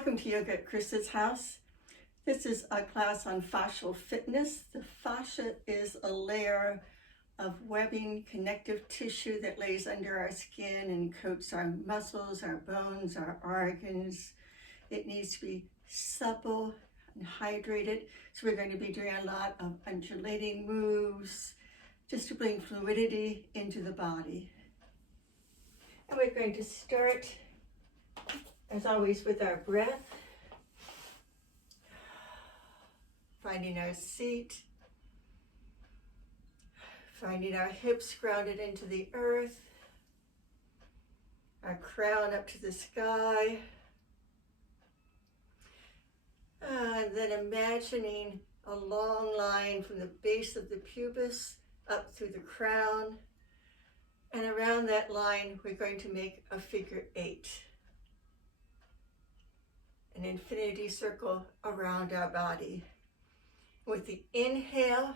Welcome to Yoga at Krista's house. This is a class on fascial fitness. The fascia is a layer of webbing, connective tissue that lays under our skin and coats our muscles, our bones, our organs. It needs to be supple and hydrated. So we're going to be doing a lot of undulating moves just to bring fluidity into the body. And we're going to start, as always, with our breath. Finding our seat. Finding our hips grounded into the earth. Our crown up to the sky. And then imagining a long line from the base of the pubis up through the crown. And around that line, we're going to make a figure 8. An infinity circle around our body. With the inhale,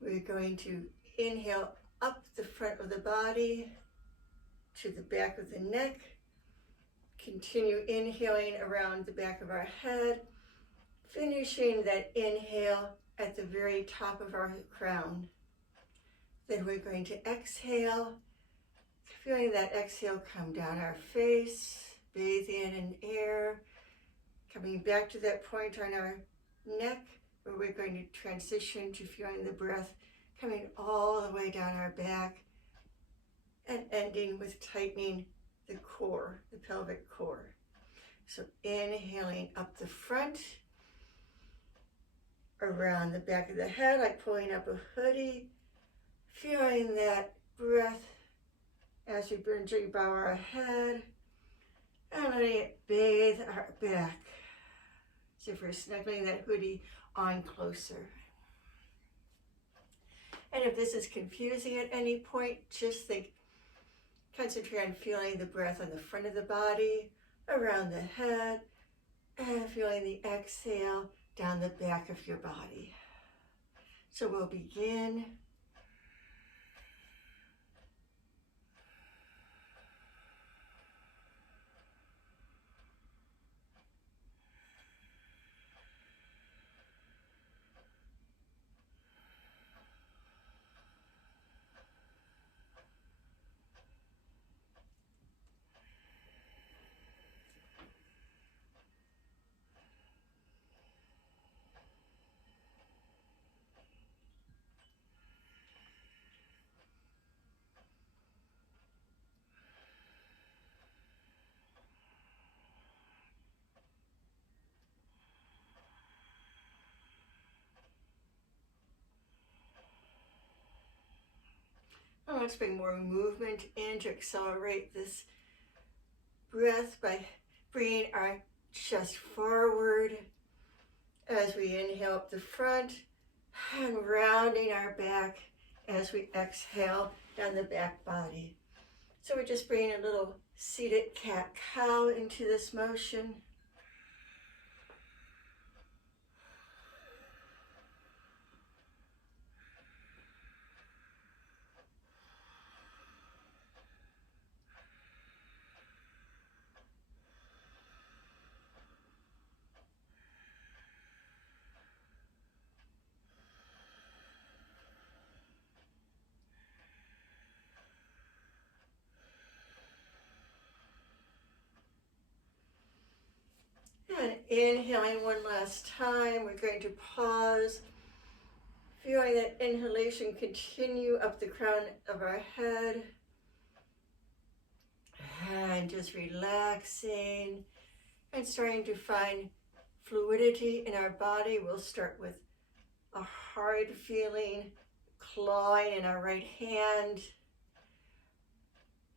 we're going to inhale up the front of the body to the back of the neck. Continue inhaling around the back of our head, finishing that inhale at the very top of our crown. Then we're going to exhale, feeling that exhale come down our face, bathing in air, coming back to that point on our neck where we're going to transition to feeling the breath coming all the way down our back and ending with tightening the core, the pelvic core. So inhaling up the front, around the back of the head, like pulling up a hoodie, feeling that breath as we gently bow our head and letting it bathe our back. So if we're snuggling that hoodie on closer. And if this is confusing at any point, just concentrate on feeling the breath on the front of the body, around the head, and feeling the exhale down the back of your body. So we'll begin. And let's bring more movement in to accelerate this breath by bringing our chest forward as we inhale up the front and rounding our back as we exhale down the back body. So we're just bringing a little seated cat-cow into this motion. And inhaling one last time, we're going to pause, feeling that inhalation continue up the crown of our head. And just relaxing and starting to find fluidity in our body. We'll start with a hard feeling, clawing in our right hand,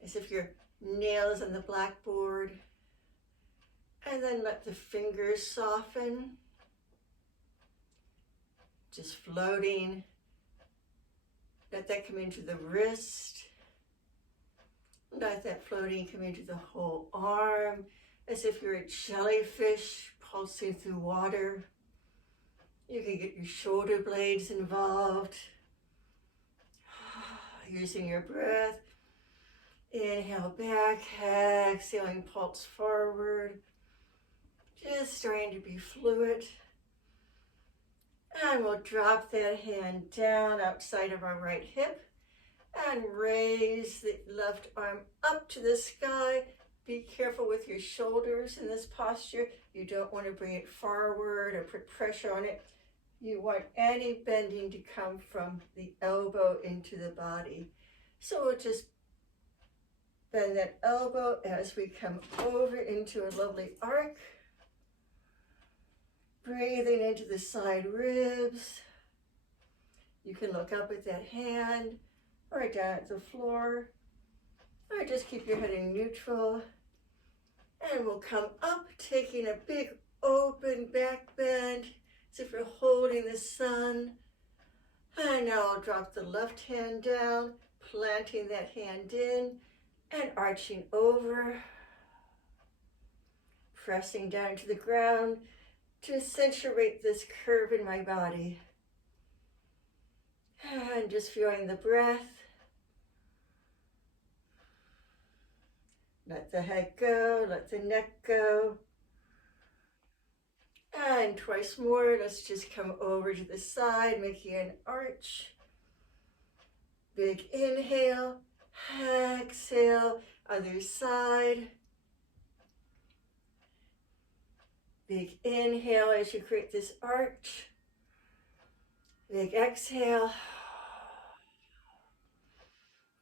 as if your nails on the blackboard. And then let the fingers soften, just floating. Let that come into the wrist. Let that floating come into the whole arm, as if you're a jellyfish pulsing through water. You can get your shoulder blades involved, using your breath Inhale back, exhaling, pulse forward. Just starting to be fluid. And we'll drop that hand down outside of our right hip and raise the left arm up to the sky. Be careful with your shoulders in this posture. You don't want to bring it forward or put pressure on it. You want any bending to come from the elbow into the body. So we'll just bend that elbow as we come over into a lovely arc. Breathing into the side ribs. You can look up at that hand or down at the floor, or just keep your head in neutral. And we'll come up, taking a big open back bend as if you're holding the sun. And now I'll drop the left hand down, planting that hand in and arching over, pressing down to the ground to accentuate this curve in my body. And just feeling the breath. Let the head go, let the neck go. And twice more, let's just come over to the side, making an arch. Big inhale, exhale, other side. Big inhale as you create this arch. Big exhale.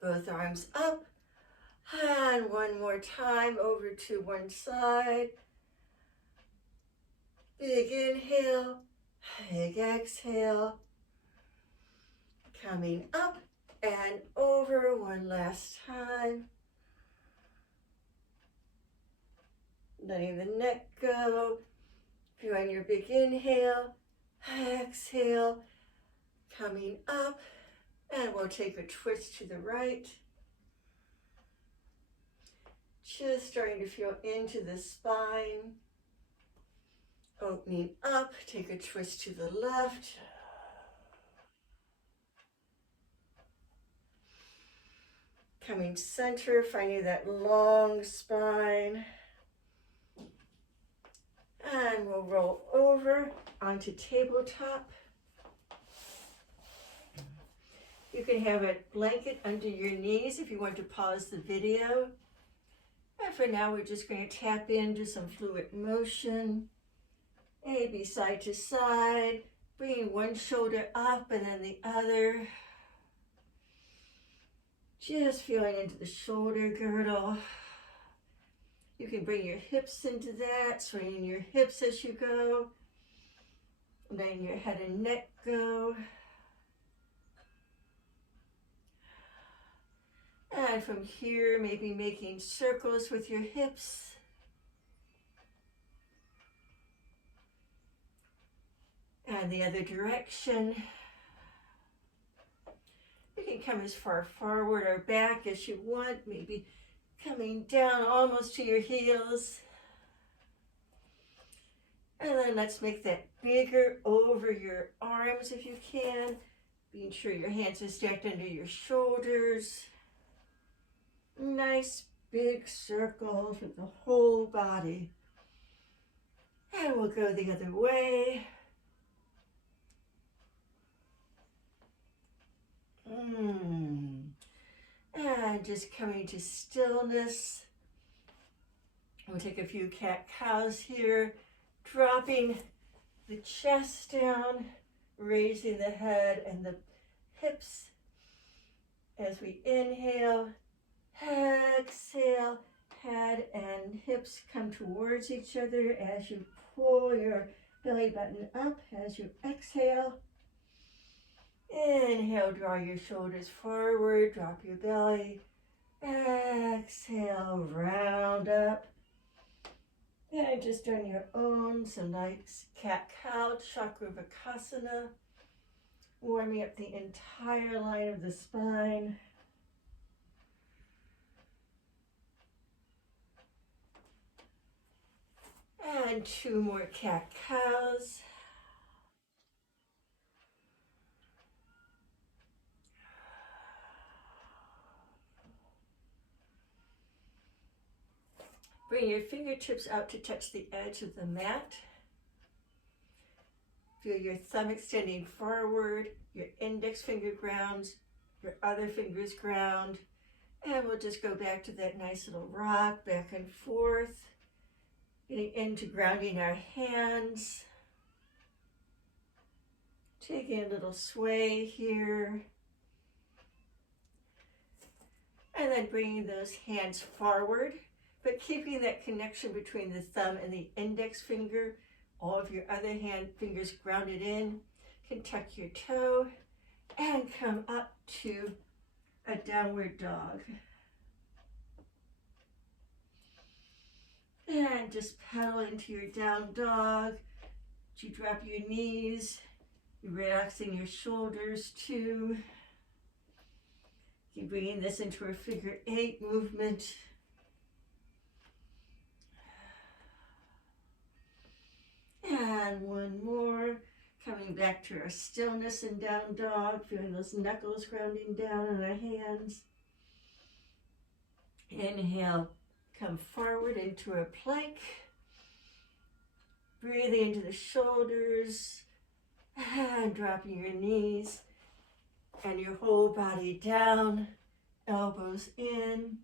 Both arms up. And one more time over to one side. Big inhale, big exhale. Coming up and over one last time. Letting the neck go. Feeling your big inhale, exhale. Coming up, and we'll take a twist to the right. Just starting to feel into the spine. Opening up, take a twist to the left. Coming center, finding that long spine. And we'll roll over onto tabletop. You can have a blanket under your knees if you want to pause the video. And for now, we're just going to tap into some fluid motion. Maybe side to side, bringing one shoulder up and then the other. Just feeling into the shoulder girdle. You can bring your hips into that, swinging your hips as you go. Letting your head and neck go. And from here, maybe making circles with your hips. And the other direction. You can come as far forward or back as you want, maybe coming down almost to your heels. And then let's make that bigger over your arms if you can. Being sure your hands are stacked under your shoulders. Nice big circles with the whole body. And we'll go the other way. And just coming to stillness. We'll take a few cat-cows here, dropping the chest down, raising the head and the hips as we inhale, exhale, head and hips come towards each other as you pull your belly button up as you exhale. Inhale, draw your shoulders forward, drop your belly. Exhale, round up. And just on your own, some nice cat-cow, Chakravakasana, warming up the entire line of the spine. And 2 more cat-cows. Bring your fingertips out to touch the edge of the mat. Feel your thumb extending forward, your index finger grounds, your other fingers ground. And we'll just go back to that nice little rock, back and forth. Getting into grounding our hands. Taking a little sway here. And then bringing those hands forward, but keeping that connection between the thumb and the index finger. All of your other hand fingers grounded in. You can tuck your toe and come up to a downward dog. And just pedal into your down dog. You drop your knees. You're relaxing your shoulders too. Keep bringing this into a figure 8 movement. And one more. Coming back to our stillness and down dog. Feeling those knuckles grounding down on our hands. Inhale. Come forward into a plank. Breathing into the shoulders. And dropping your knees. And your whole body down. Elbows in.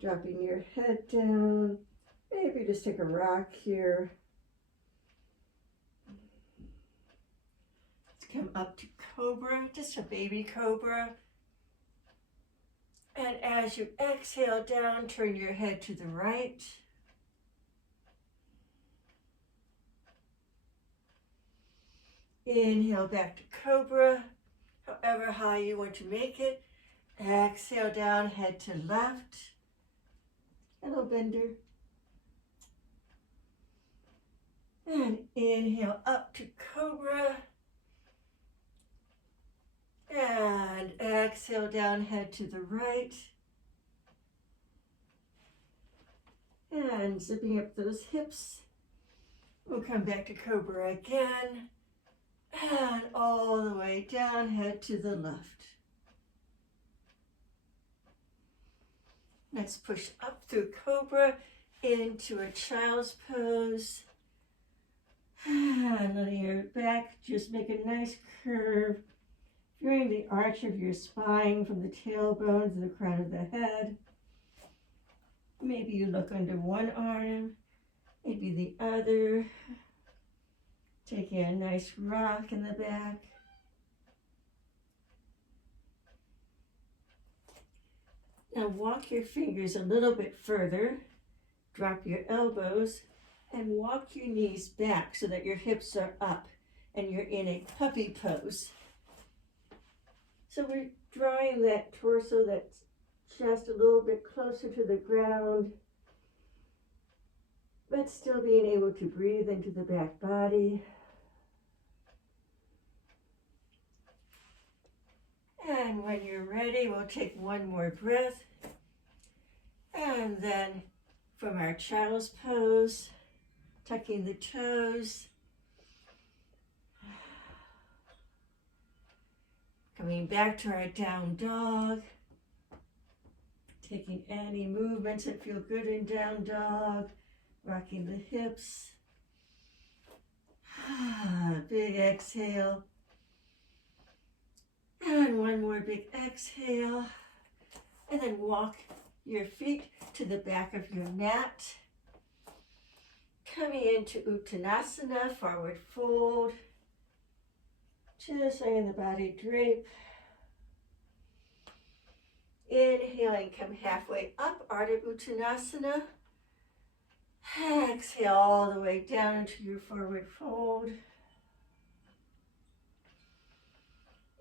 Dropping your head down. Maybe just take a rock here. Let's come up to cobra. Just a baby cobra. And as you exhale down, turn your head to the right. Inhale back to cobra, however high you want to make it. Exhale down, head to left. Hello, bender. And inhale up to cobra. And exhale down, head to the right. And zipping up those hips. We'll come back to cobra again. And all the way down, head to the left. Let's push up through cobra into a child's pose. And letting your back just make a nice curve. Feeling the arch of your spine from the tailbone to the crown of the head. Maybe you look under one arm, maybe the other. Taking a nice rock in the back. Now walk your fingers a little bit further. Drop your elbows and walk your knees back so that your hips are up and you're in a puppy pose. So we're drawing that torso, that chest a little bit closer to the ground, but still being able to breathe into the back body. And when you're ready, we'll take one more breath. And then from our child's pose, tucking the toes. Coming back to our down dog. Taking any movements that feel good in down dog. Rocking the hips. Big exhale. And one more big exhale. And then walk your feet to the back of your mat. Coming into Uttanasana, forward fold. Just letting the body drape. Inhaling, come halfway up, Ardha Uttanasana. Exhale all the way down into your forward fold.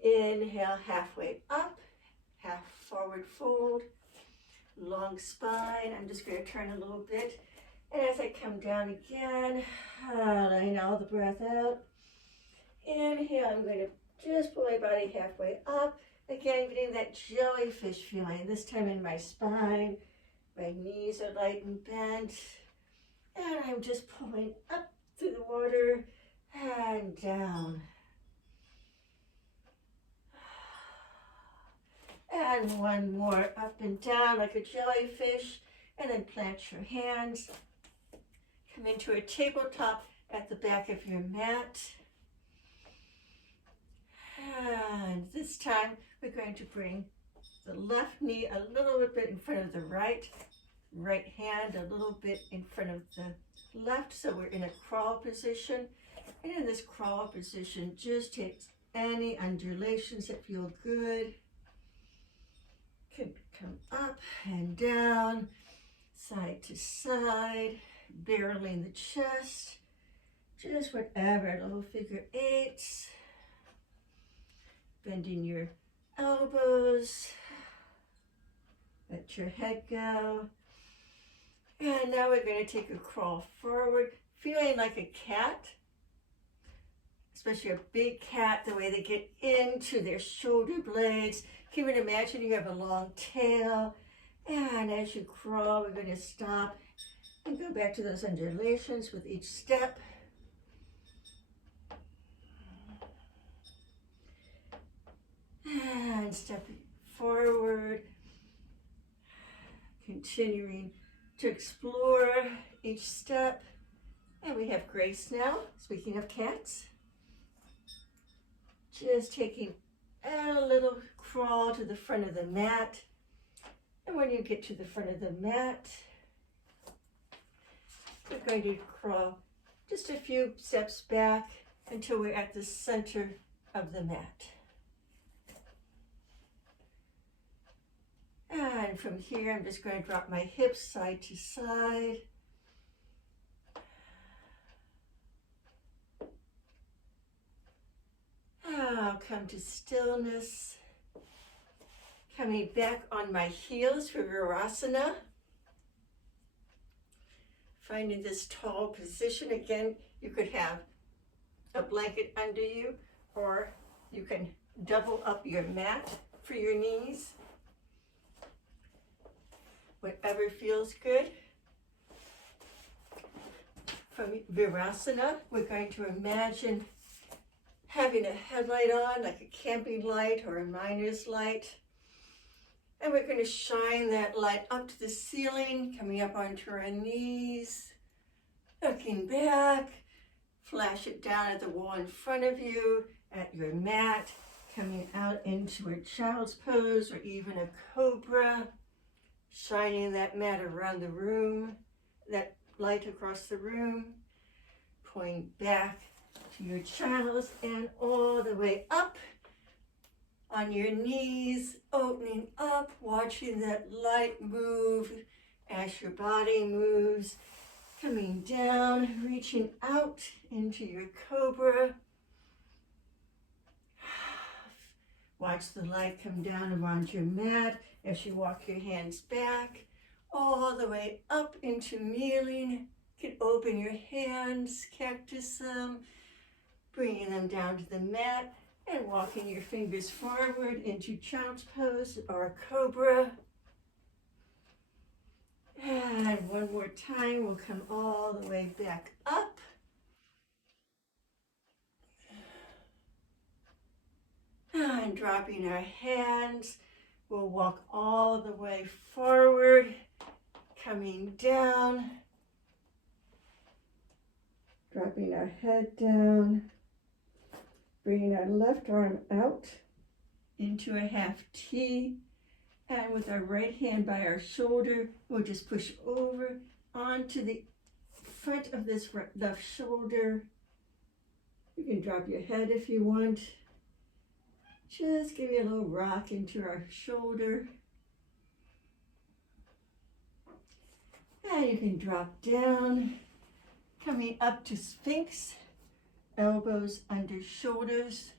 Inhale, halfway up, half forward fold. Long spine. I'm just going to turn a little bit. And as I come down again, letting all the breath out. Inhale, I'm going to just pull my body halfway up. Again, getting that jellyfish feeling, this time in my spine. My knees are light and bent. And I'm just pulling up through the water and down. And one more up and down like a jellyfish. and then plant your hands. Come into a tabletop at the back of your mat. And this time we're going to bring the left knee a little bit in front of the right hand a little bit in front of the left, so we're in a crawl position. And in this crawl position, just take any undulations that feel good. Can come up and down, side to side, barreling the chest, just whatever, little figure eights, bending your elbows, let your head go. And now we're going to take a crawl forward, feeling like a cat, especially a big cat, the way they get into their shoulder blades. You can imagine you have a long tail, and as you crawl, we're going to stop and go back to those undulations with each step. And stepping forward, continuing to explore each step. And we have grace now, speaking of cats. Just taking a little crawl to the front of the mat. And when you get to the front of the mat, we're going to crawl just a few steps back until we're at the center of the mat. And from here, I'm just going to drop my hips side to side. I'll come to stillness. Coming back on my heels for Virasana. Finding this tall position. Again, you could have a blanket under you, or you can double up your mat for your knees. Whatever feels good. From Virasana, we're going to imagine having a headlight on, like a camping light or a miner's light. And we're going to shine that light up to the ceiling, coming up onto our knees, looking back, flash it down at the wall in front of you, at your mat, coming out into a child's pose or even a cobra, shining that mat around the room, that light across the room, pulling back to your child's and all the way up on your knees, opening up, watching that light move as your body moves, coming down, reaching out into your cobra. Watch the light come down around your mat as you walk your hands back, all the way up into kneeling. You can open your hands, cactus them, bringing them down to the mat, and walking your fingers forward into child's pose or a cobra. And one more time, we'll come all the way back up. And dropping our hands, we'll walk all the way forward, coming down, dropping our head down, bringing our left arm out into a half T, and with our right hand by our shoulder, we'll just push over onto the front of this left shoulder. You can drop your head if you want. Just give you a little rock into our shoulder. And you can drop down, coming up to Sphinx, elbows under shoulders,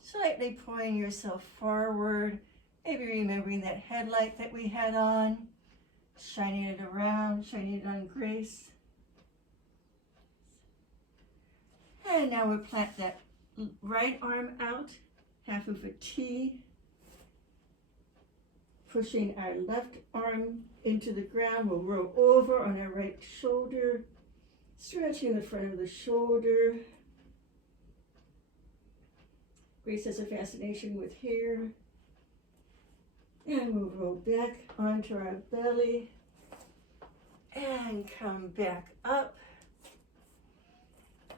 slightly pulling yourself forward, maybe remembering that headlight that we had on, shining it around, shining it on grace. And now we'll plant that right arm out, half of a T, pushing our left arm into the ground. We'll roll over on our right shoulder, stretching the front of the shoulder. Grace has a fascination with hair. And we'll roll back onto our belly, And come back up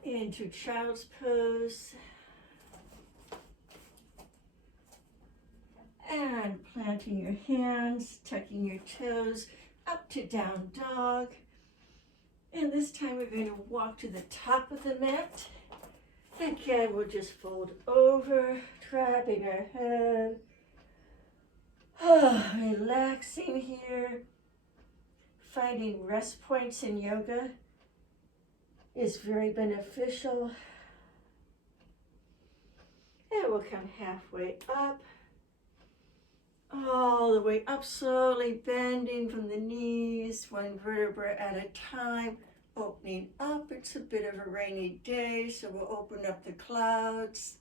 into child's pose. And planting your hands, tucking your toes up to down dog. And this time we're going to walk to the top of the mat. Again, we'll just fold over, dropping our head. Relaxing here. Finding rest points in yoga is very beneficial. And we'll come halfway up. All the way up, slowly bending from the knees, one vertebra at a time, opening up. It's a bit of a rainy day, so we'll open up the clouds.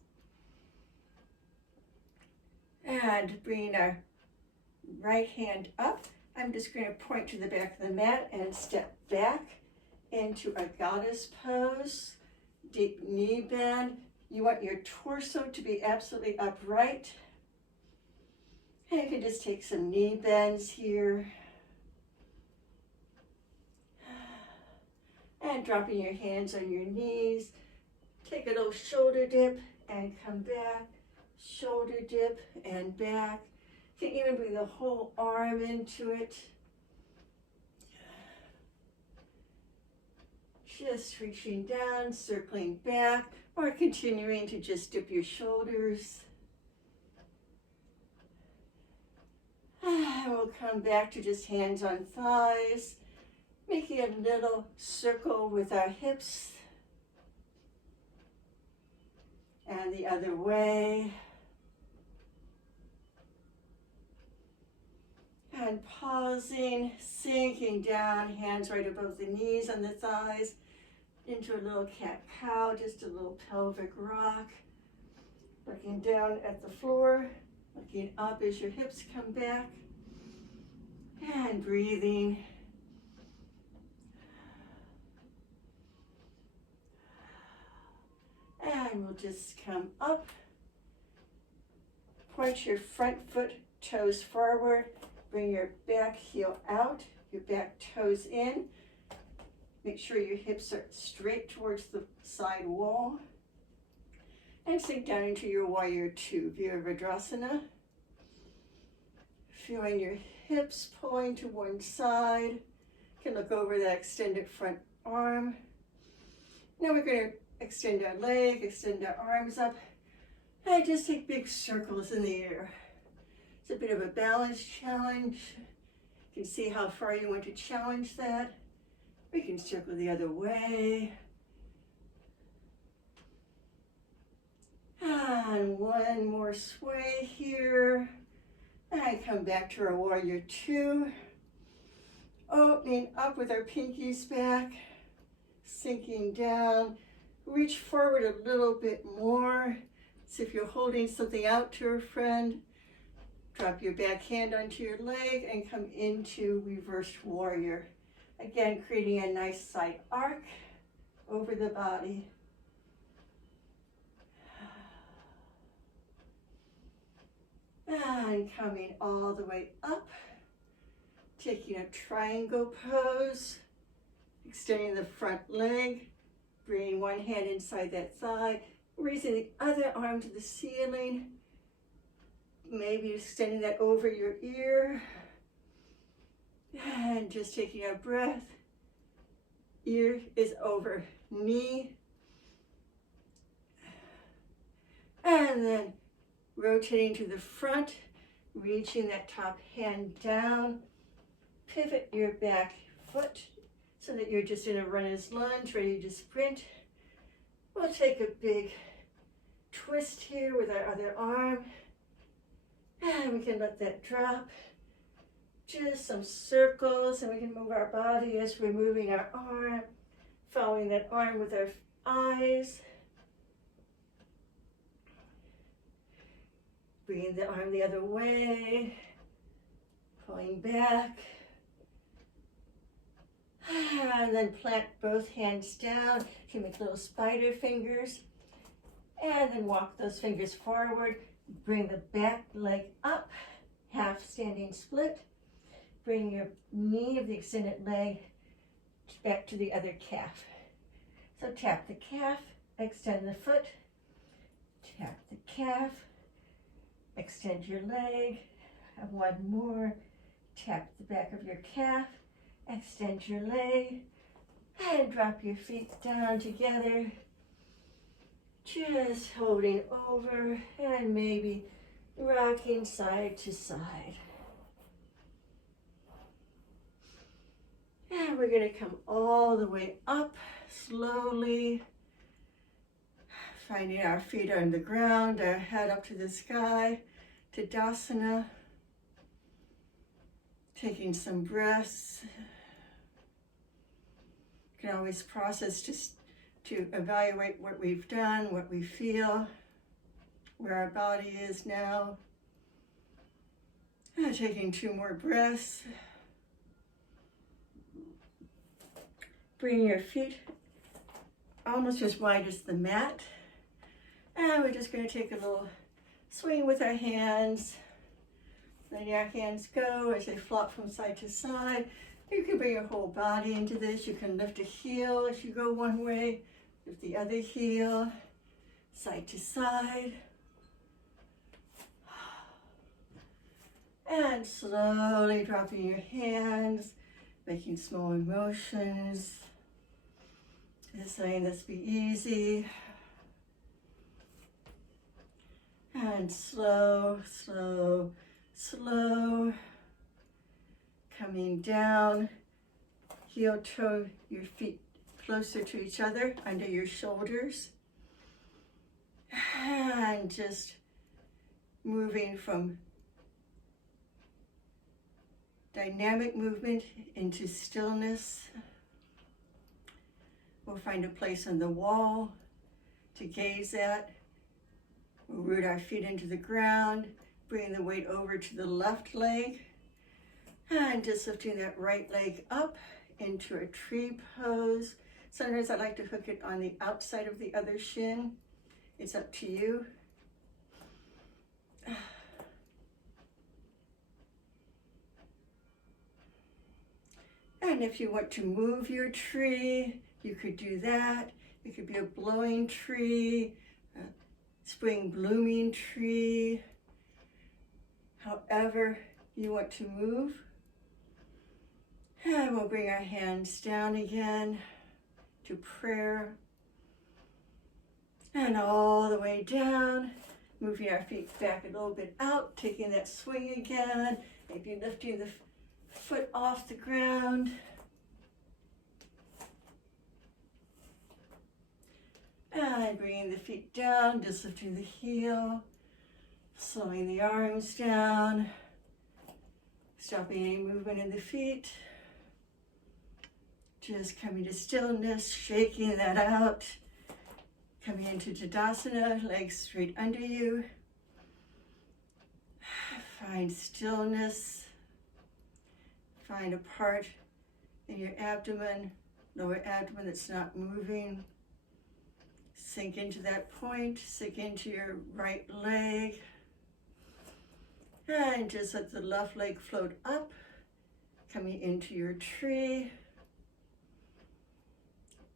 And bring our right hand up. I'm just going to point to the back of the mat and step back into a goddess pose. Deep knee bend. You want your torso to be absolutely upright. And you can just take some knee bends here. And dropping your hands on your knees. Take a little shoulder dip and come back. Shoulder dip and back. You can even bring the whole arm into it. Just reaching down, circling back, or continuing to just dip your shoulders. And we'll come back to just hands on thighs, making a little circle with our hips. And the other way. And pausing, sinking down, hands right above the knees on the thighs, into a little cat-cow, just a little pelvic rock. Looking down at the floor, looking up as your hips come back, and breathing. And we'll just come up. Point your front foot, toes forward. Bring your back heel out, your back toes in. Make sure your hips are straight towards the side wall. And sink down into your warrior two, Virasana. Feeling your hips pulling to one side. You can look over that extended front arm. Now we're going to extend our leg, extend our arms up, and just take big circles in the air. It's a bit of a balance challenge. You can see how far you want to challenge that. We can circle the other way. And one more sway here. And come back to our warrior two. Opening up with our pinkies back. Sinking down. Reach forward a little bit more. So if you're holding something out to a friend, drop your back hand onto your leg and come into reversed warrior. Again, creating a nice side arc over the body. And coming all the way up, taking a triangle pose, extending the front leg, bringing one hand inside that thigh, raising the other arm to the ceiling, maybe extending that over your ear, and just taking a breath. Ear is over knee, and then rotating to the front, reaching that top hand down, pivot your back foot so that you're just in a runner's lunge, ready to sprint. We'll take a big twist here with our other arm, and we can let that drop. Just some circles, and we can move our body as we're moving our arm, following that arm with our eyes. Bringing the arm the other way, pulling back. And then plant both hands down. You can make little spider fingers. And then walk those fingers forward. Bring the back leg up, half standing split. Bring your knee of the extended leg back to the other calf. So tap the calf, extend the foot, tap the calf, extend your leg, have one more, tap the back of your calf, extend your leg, and drop your feet down together, just holding over and maybe rocking side to side. And we're going to come all the way up slowly, finding our feet on the ground, our head up to the sky, Uttanasana, taking some breaths. You can always process just to evaluate what we've done, what we feel, where our body is now. And taking 2 more breaths. Bring your feet almost as wide as the mat. And we're just going to take a little swing with our hands. Let your hands go as they flop from side to side. You can bring your whole body into this. You can lift a heel as you go one way, lift the other heel, side to side. And slowly dropping your hands, making small motions. Just letting this be easy. And slow, slow, slow. Coming down, heel toe, your feet closer to each other, under your shoulders. And just moving from dynamic movement into stillness. We'll find a place on the wall to gaze at. We'll root our feet into the ground, bring the weight over to the left leg, and just lifting that right leg up into a tree pose. Sometimes I like to hook it on the outside of the other shin. It's up to you. And if you want to move your tree, you could do that. It could be a blowing tree, a spring blooming tree, however you want to move. And we'll bring our hands down again to prayer. And all the way down, moving our feet back a little bit out, taking that swing again, maybe lifting the foot off the ground. And bringing the feet down, just lifting the heel, slowing the arms down, stopping any movement in the feet. Just coming to stillness, shaking that out. Coming into Uttanasana, legs straight under you. Find stillness. Find a part in your abdomen, lower abdomen that's not moving. Sink into that point, sink into your right leg. And just let the left leg float up, coming into your tree.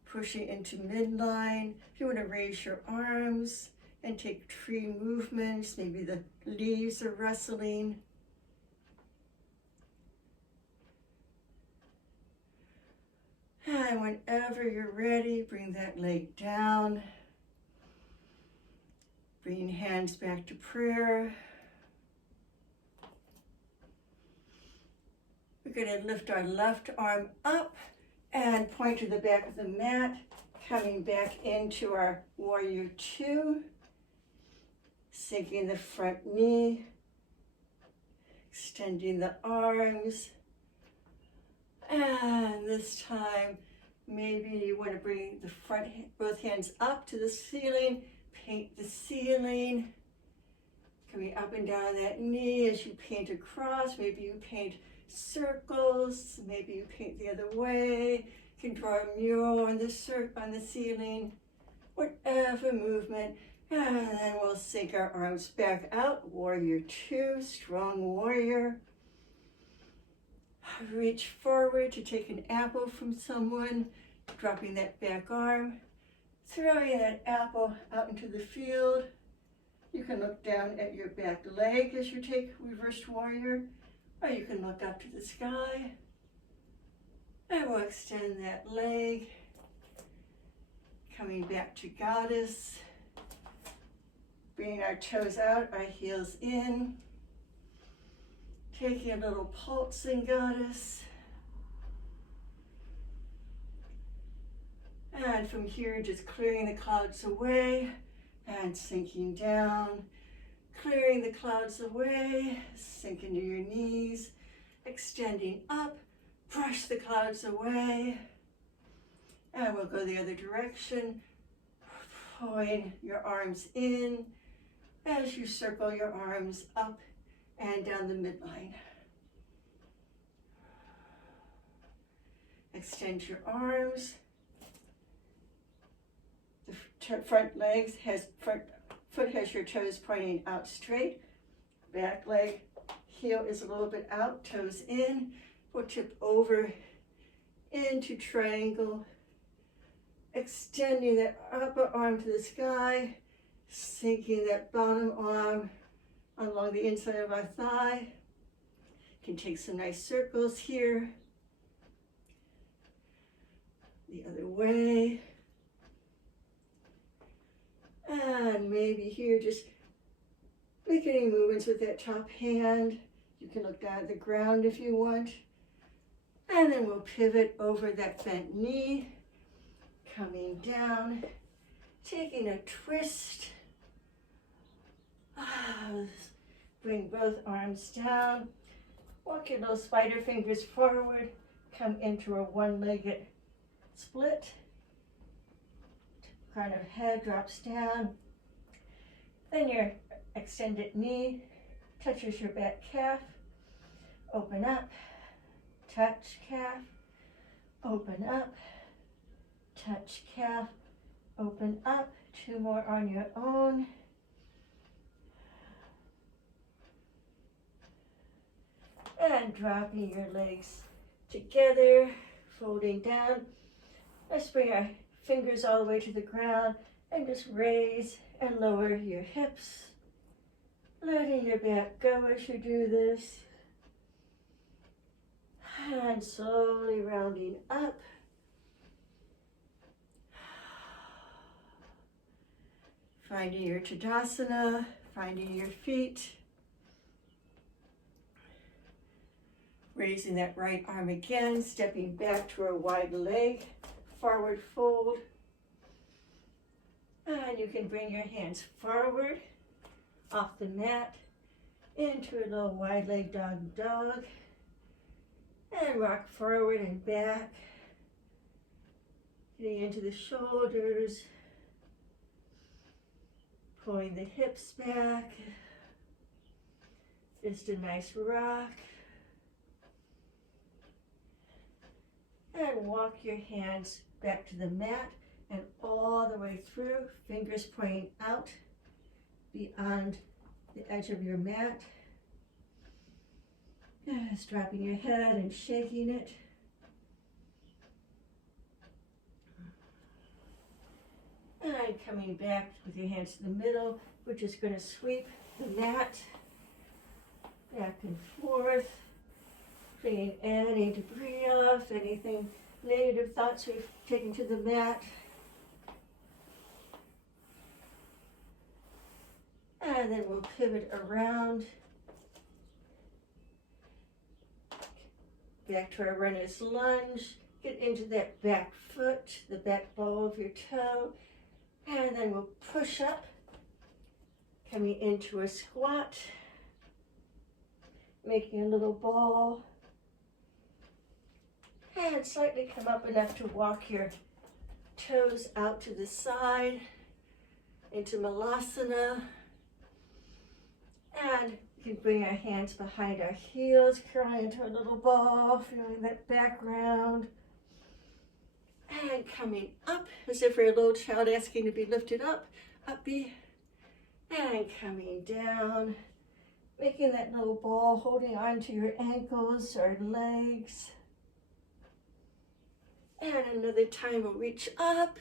Pushing into midline. If you want to raise your arms and take tree movements, maybe the leaves are rustling. And whenever you're ready, bring that leg down. Bring hands back to prayer. We're going to lift our left arm up and point to the back of the mat, coming back into our warrior 2, sinking the front knee, extending the arms, and this time maybe you want to bring the front, both hands up to the ceiling, paint the ceiling, coming up and down that knee as you paint across. Maybe you paint circles, maybe you paint the other way. You can draw a mural on the ceiling, whatever movement. And then we'll sink our arms back out, warrior 2, strong warrior. Reach forward to take an apple from someone, dropping that back arm, throwing that apple out into the field. You can look down at your back leg as you take reversed warrior, or you can look up to the sky. And we'll extend that leg, coming back to goddess. Bringing our toes out, our heels in. Taking a little pulse in goddess. And from here, just clearing the clouds away and sinking down. Clearing the clouds away, sink into your knees, extending up, brush the clouds away. And we'll go the other direction, pulling your arms in as you circle your arms up and down the midline. Extend your arms. The front legs foot has your toes pointing out straight. Back leg, heel is a little bit out, toes in. We'll tip over into triangle. Extending that upper arm to the sky, sinking that bottom arm along the inside of our thigh. Can take some nice circles here. The other way. And maybe here, just make any movements with that top hand. You can look down at the ground if you want. And then we'll pivot over that bent knee, coming down, taking a twist. Bring both arms down. Walk your little spider fingers forward. Come into a one-legged split. Crown of head drops down. Then your extended knee touches your back calf. Open up, touch calf, open up, touch calf, open up. Two more on your own. And dropping your legs together, folding down. Let's bring our fingers all the way to the ground and just raise and lower your hips. Letting your back go as you do this. And slowly rounding up. Finding your Uttanasana, finding your feet. Raising that right arm again, stepping back to a wide leg, forward fold. And you can bring your hands forward, off the mat, into a little wide leg dog. And rock forward and back, getting into the shoulders, pulling the hips back. Just a nice rock. And walk your hands back to the mat and all the way through, fingers pointing out beyond the edge of your mat. Just dropping your head and shaking it. And coming back with your hands to the middle, we're just going to sweep the mat back and forth. Bringing any debris off, anything negative thoughts we've taken to the mat. And then we'll pivot around. Back to our runner's lunge. Get into that back foot, the back ball of your toe. And then we'll push up, coming into a squat. Making a little ball. And slightly come up enough to walk your toes out to the side into Virasana. And you can bring our hands behind our heels, curling into a little ball, feeling that background. And coming up as if we're a little child asking to be lifted up, uppy. And coming down, Making that little ball, holding on to your ankles or legs. And another time we'll reach up.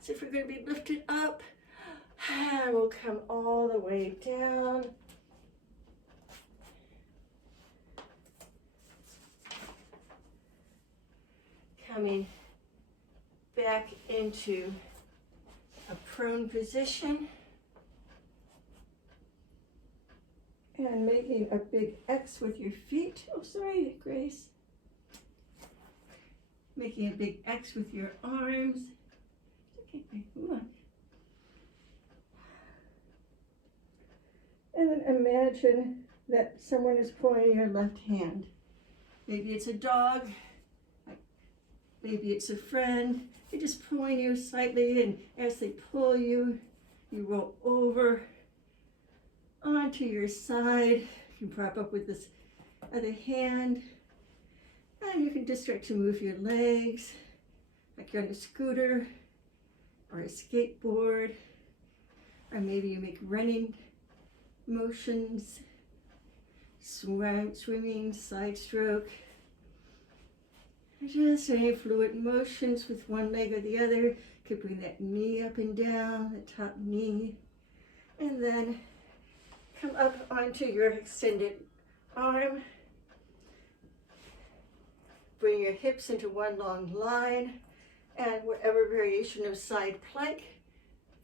So if we're going to be lifted up, and we'll come all the way down. Coming back into a prone position. And making a big X with your feet. Oh, sorry, Grace. Making a big X with your arms. Okay, come on. And then imagine that someone is pulling your left hand. Maybe it's a dog. Maybe it's a friend. They're just pulling you slightly, and as they pull you, you roll over onto your side. You can prop up with this other hand. And you can just start to move your legs, like you're on a scooter or a skateboard, or maybe you make running motions, swimming, side stroke. Just any fluid motions with one leg or the other. Could bring that knee up and down, the top knee. And then come up onto your extended arm. Bring your hips into one long line. And whatever variation of side plank,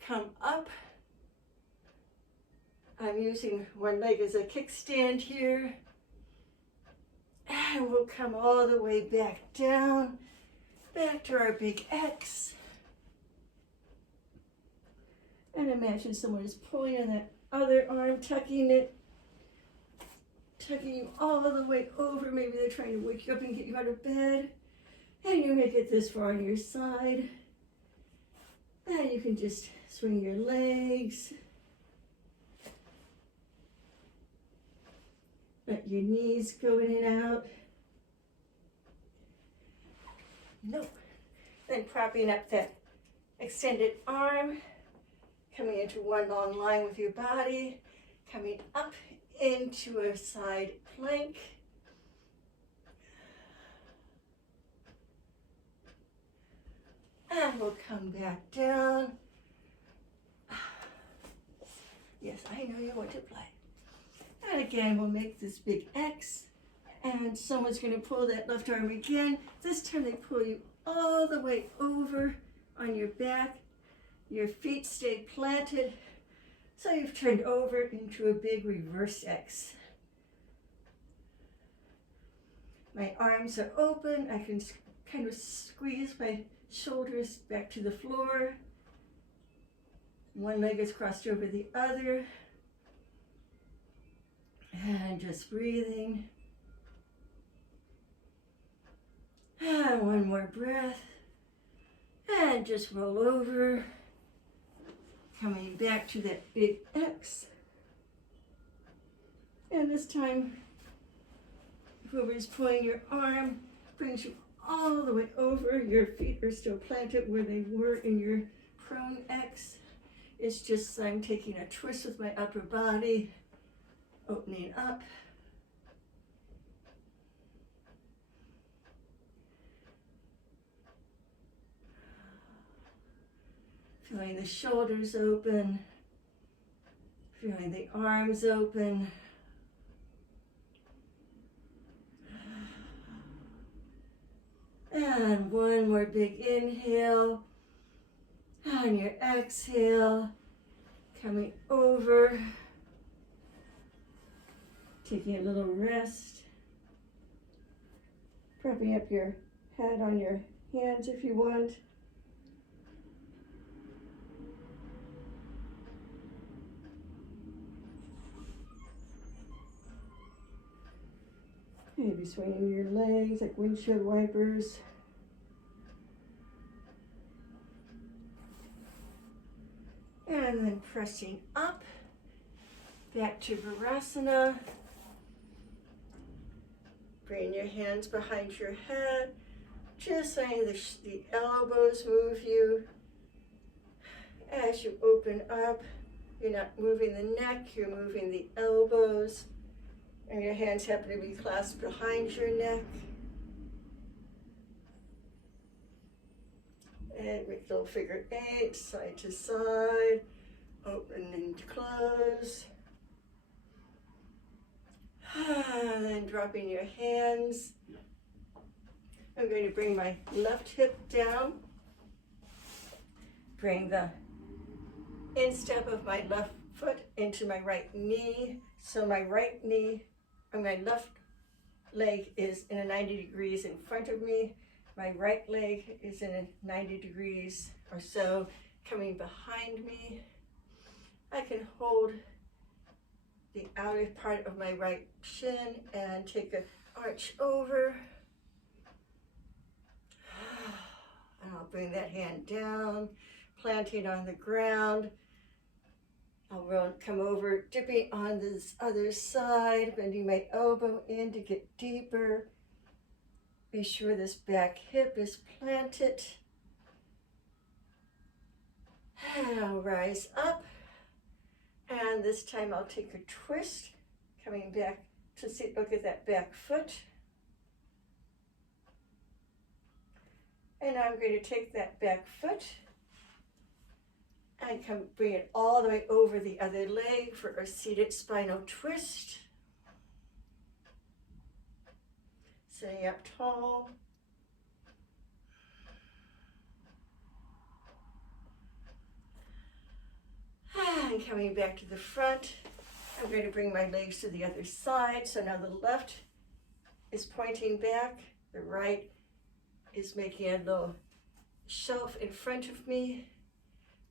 come up. I'm using one leg as a kickstand here. And we'll come all the way back down, back to our big X. And imagine someone is pulling on that other arm, tucking you all the way over. Maybe they're trying to wake you up and get you out of bed. And you make it this far on your side. And you can just swing your legs. Let your knees go in and out. Nope. Then propping up that extended arm, coming into one long line with your body, coming up into a side plank. And we'll come back down. Yes, I know you want to play. And again, we'll make this big X, and someone's going to pull that left arm again. This time they pull you all the way over on your back. Your feet stay planted, so you've turned over into a big reverse X. My arms are open. I can kind of squeeze my shoulders back to the floor. One leg is crossed over the other. And just breathing. And one more breath. And just roll over. Coming back to that big X. And this time, whoever's pulling your arm brings you all the way over. Your feet are still planted where they were in your prone X. It's just I'm taking a twist with my upper body. Opening up. Feeling the shoulders open. Feeling the arms open. And one more big inhale. On your exhale, coming over. Taking a little rest. Propping up your head on your hands if you want. Maybe swinging your legs like windshield wipers. And then pressing up, back to Virasana. Bring your hands behind your head, just letting the elbows move you. As you open up, you're not moving the neck, you're moving the elbows. And your hands happen to be clasped behind your neck. And make little figure eight, side to side, open and close. And then dropping your hands. I'm going to bring my left hip down. Bring the instep of my left foot into my right knee. So my right knee, or my left leg is in a 90 degrees in front of me. My right leg is in a 90 degrees or so coming behind me. I can hold the outer part of my right shin and take an arch over. And I'll bring that hand down, planting on the ground. I'll come over, dipping on this other side, bending my elbow in to get deeper. Be sure this back hip is planted. And I'll rise up. And this time I'll take a twist, coming back to see, look at that back foot. And I'm going to take that back foot and bring it all the way over the other leg for a seated spinal twist. Sitting up tall. And coming back to the front. I'm going to bring my legs to the other side. So now the left is pointing back. The right is making a little shelf in front of me.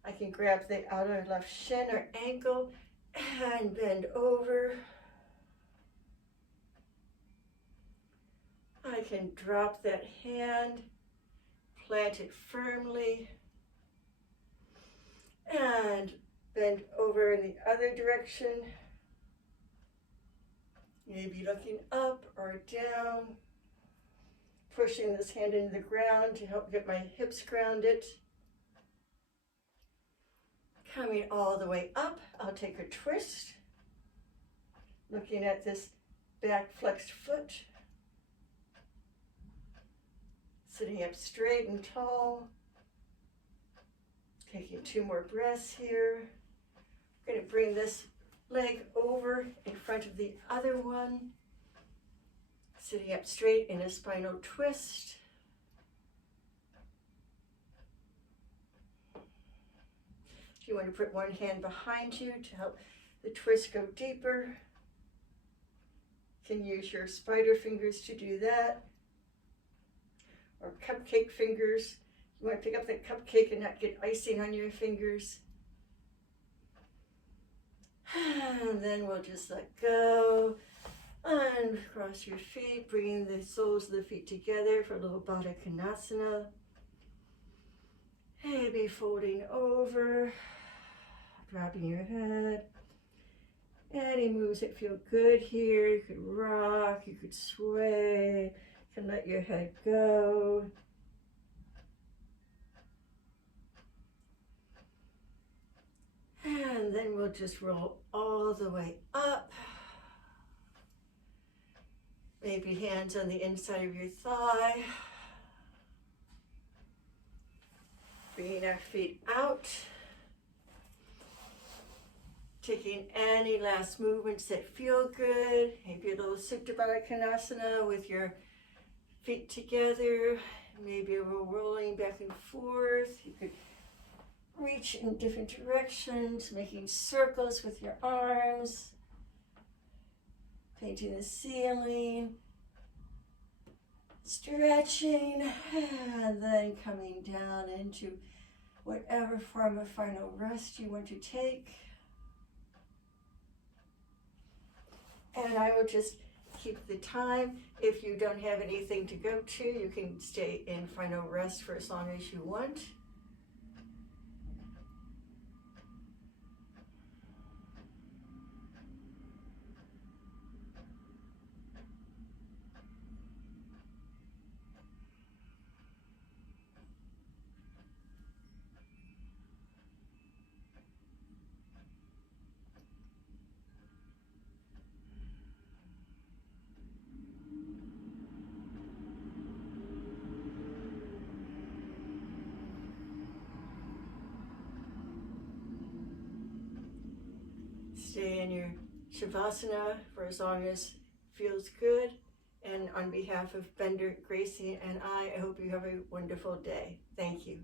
I can grab the outer left shin or ankle and bend over. I can drop that hand, plant it firmly, and bend over in the other direction. Maybe looking up or down, pushing this hand into the ground to help get my hips grounded. Coming all the way up, I'll take a twist, looking at this back flexed foot. Sitting up straight and tall. Taking 2 more breaths here. I'm going to bring this leg over in front of the other one. Sitting up straight in a spinal twist. If you want to put one hand behind you to help the twist go deeper, you can use your spider fingers to do that. Or cupcake fingers. You want to pick up that cupcake and not get icing on your fingers. And then we'll just let go. And cross your feet, bringing the soles of the feet together for a little Uttanasana. Maybe folding over, dropping your head. Any moves that feel good here. You could rock, you could sway. You can let your head go. And then we'll just roll all the way up. Maybe hands on the inside of your thigh. Bringing our feet out. Taking any last movements that feel good. Maybe a little Supta Baddha with your feet together. Maybe a little rolling back and forth. You could reach in different directions, making circles with your arms. Painting the ceiling, stretching, and then coming down into whatever form of final rest you want to take. And I will just keep the time. If you don't have anything to go to, you can stay in final rest for as long as you want. stay in your Shavasana for as long as feels good. And on behalf of Bender, Gracie, and I hope you have a wonderful day. Thank you.